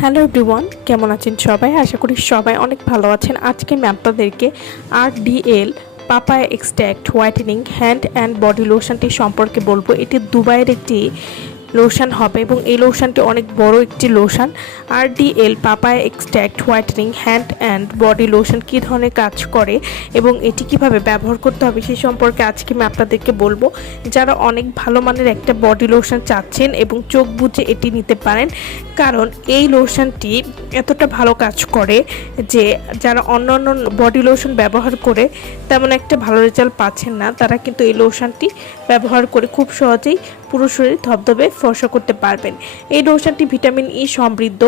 Hello everyone, কেমন আছেন সবাই? আশা করি সবাই অনেক ভালো আছেন। আজকে আমি আপনাদেরকে RDL papaya extract whitening hand and body লোশনটি সম্পর্কে বলবো। এটি দুবাইয়ের একটি লোশন হবে এবং এই লোশনটি অনেক বড় একটি lotion. RDL papaya extract whitening hand and body lotion কী ধরনের কাজ করে এবং এটি কিভাবে ব্যবহার করতে হবে সেই সম্পর্কে আজকে আমি আপনাদেরকে বলবো। যারা অনেক ভালো মানের একটা বডি লোশন চাচ্ছেন এবং চোখ বুজে এটি নিতে পারেন, কারণ এই লোশনটি এতটা ভালো কাজ করে যে যারা অন্যান্য বডি লোশন ব্যবহার করে তেমন একটা ভালো রেজাল্ট পাচ্ছেন না, তারা কিন্তু এই লোশনটি ব্যবহার করে খুব সহজেই পুরো শরীর ধবধবে ফর্সা করতে পারবেন। এই লোশনটি ভিটামিন ই সমৃদ্ধ।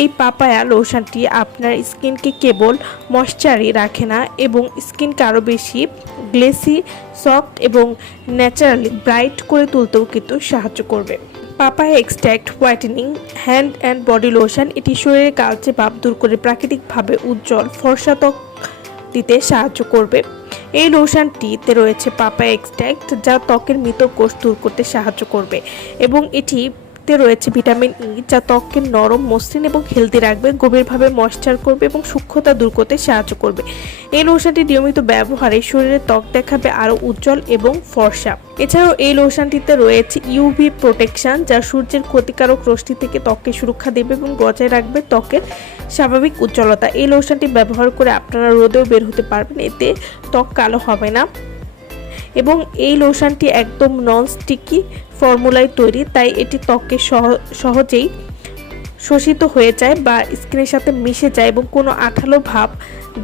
এই পাপায়া লোশনটি আপনার স্কিনকে কেবল ময়শ্চারই রাখে না এবং স্কিনকে আরও বেশি গ্লেসি, সফট এবং ন্যাচারালি ব্রাইট করে তুলতেও কিন্তু সাহায্য করবে। Papaya extract whitening hand and body lotion এটি শরীরের কালচে ভাব দূর করে প্রাকৃতিকভাবে উজ্জ্বল ফর্সা ত্বক দিতে সাহায্য করবে। এই লোশনটিতে রয়েছে পাপায়া এক্সট্রাক্ট, যা ত্বকের মৃত কোষ দূর করতে সাহায্য করবে এবং এটিতে রয়েছে ভিটামিন ই, যা ত্বককে নরম, মসৃণ এবং হেলদি রাখবে, গভীরভাবে ময়েশ্চার করবে এবং সূক্ষ্মতা দূর করতে সাহায্য করবে। এই লোশনটি নিয়মিত ব্যবহারে শরীরের ত্বক দেখাবে আরও উজ্জ্বল এবং ফর্সা। এছাড়াও এই লোশনটিতে রয়েছে ইউভি প্রোটেকশন, যা সূর্যের ক্ষতিকারক রশ্মি থেকে ত্বককে সুরক্ষা দেবে এবং বজায় রাখবে ত্বকের স্বাভাবিক উজ্জ্বলতা। এই লোশনটি ব্যবহার করে আপনারা রোদেও বের হতে পারবেন, এতে ত্বক কালো হবে না এবং এই লোশনটি একদম নন স্টিকি ফর্মুলায় তৈরি, তাই এটি ত্বকে সহজেই শোষিত হয়ে যায় বা স্কিনের সাথে মিশে যায় এবং কোনো আঠালো ভাব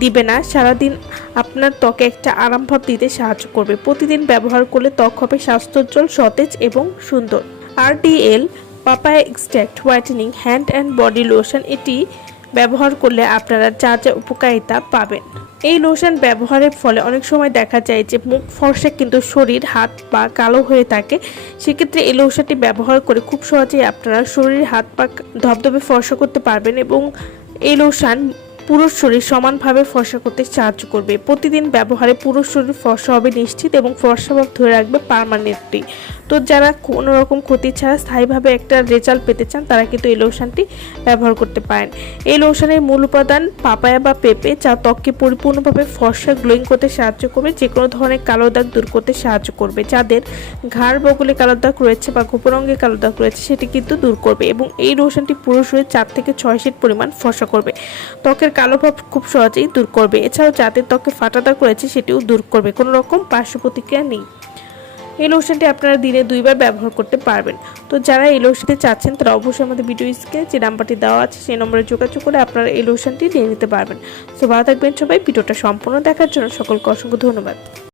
দিবে না। সারাদিন আপনার ত্বকে একটা আরাম ভাব দিতে সাহায্য করবে। প্রতিদিন ব্যবহার করলে ত্বক হবে স্বাস্থ্যোজ্জ্বল, সতেজ এবং সুন্দর। RDL papaya extract whitening hand and body lotion এটি ব্যবহার করলে আপনারা যা যা উপকারিতা পাবেন। এই লোশন ব্যবহারের ফলে অনেক সময় দেখা যায় যে মুখ ফর্সা কিন্তু শরীর, হাত পা কালো হয়ে থাকে। সেক্ষেত্রে এই লোশনটি ব্যবহার করে খুব সহজেই আপনারা শরীর, হাত পা ধবধবে ফর্সা করতে পারবেন এবং এই লোশন পুরো শরীর সমানভাবে ফর্সা করতে সাহায্য করবে। প্রতিদিন ব্যবহারে পুরো শরীর ফর্সা হবে নিশ্চিত এবং ফর্সা ভাব ধরে রাখবে পার্মানেন্টলি। তো যারা কোনো রকম ক্ষতি ছাড়া স্থায়ীভাবে একটা রেজাল্ট পেতে চান, তারা কিন্তু এই লোশনটি ব্যবহার করতে পারেন। এই লোশনের মূল উপাদান পাপায়া বা পেঁপে, যা ত্বককে পরিপূর্ণভাবে ফর্সা গ্লোয়িং করতে সাহায্য করবে, যে কোনো ধরনের কালো দাগ দূর করতে সাহায্য করবে। যাদের ঘাড় বগলে কালো দাগ রয়েছে বা গোপন অঙ্গে কালো দাগ রয়েছে, সেটি কিন্তু দূর করবে এবং এই লোশনটি পুরো শরীরে 4 থেকে 6 শীট পরিমাণ ফর্সা করবে। ত্বকের কালো ভাব খুব সহজেই দূর করবে। এছাড়াও যাদের ত্বকে ফাটা দাগ রয়েছে সেটিও দূর করবে। কোনো রকম পার্শ্ব প্রতিক্রিয়া নেই। এই লোশনটি আপনারা দিনে 2 বার ব্যবহার করতে পারবেন। তো যারা এই লোশনটি চাচ্ছেন, তারা অবশ্যই আমাদের ভিডিও স্ক্রিনে যে নাম্বারটি দেওয়া আছে সেই নম্বরে যোগাযোগ করে আপনারা এই লোশনটি নিয়ে নিতে পারবেন। তো ভালো থাকবেন সবাই। ভিডিওটা সম্পূর্ণ দেখার জন্য সকলকে অসংখ্য ধন্যবাদ।